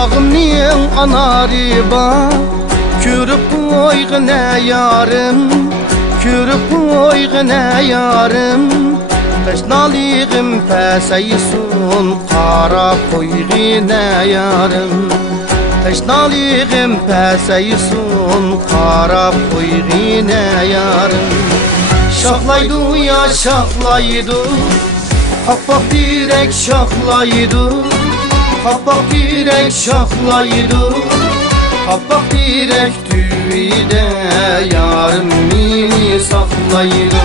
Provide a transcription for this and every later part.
bağımın anarı ba körüp oygına yarım, körüp oygına yarım. Teşnalığım peseysun kara koygına yarım. Teşnalığım peseysun kara koygına yarım. Şahlaydı ya şahlaydı, kapak direk şahlaydı, kapak direk şahlaydı, kapak direk tüyde yarım mini saklaydı.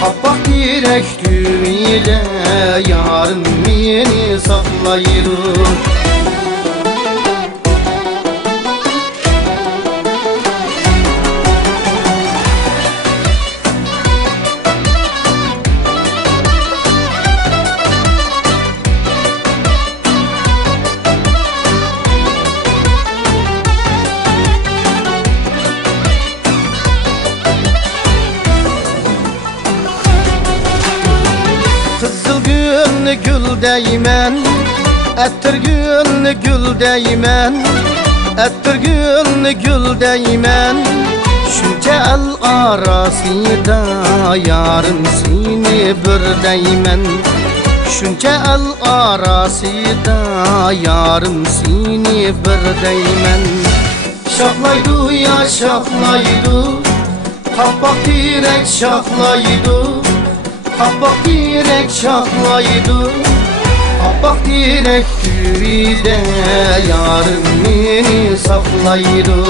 Kapak direk tüyde yarım mini saklaydı. Gül değmen, ettir gül gül değmen, ettir gül gül değmen. Şunca el arasında yarım seni bir değmen. Şunca el arasında yarım seni bir değmen. Şahlaydı ya şahlaydı, kapak direk şahlaydı, kapak direk şahlaydı, kapak direk tüyde yarım beni saklaydı.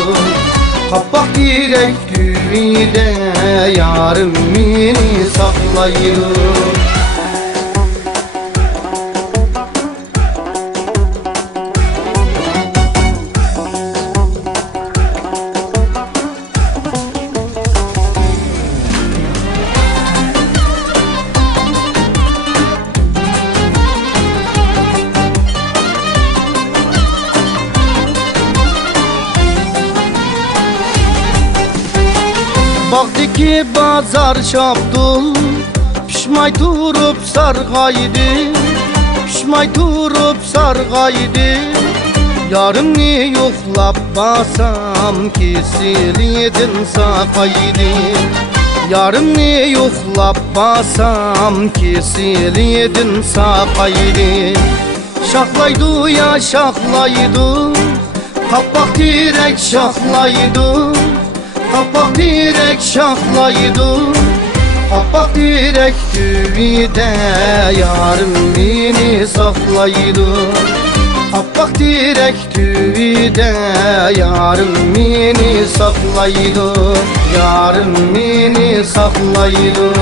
Kapak direk tüyde yarım beni saklaydı. Bağdaki bazar şaptıl, pişmay durup sargaydı, pişmay durup sargaydı. Yarım ne yoklap basam kesilidin sakaydı. Yarım ne yoklap basam kesilidin sakaydı. Şahlaydı ya şahlaydı, kapak direk şahlaydı, kapak direk şahlaydı, kapak direk tüyde yarım beni saklaydı. Kapak direk tüyde yarım beni saklaydı, yarım beni saklaydı.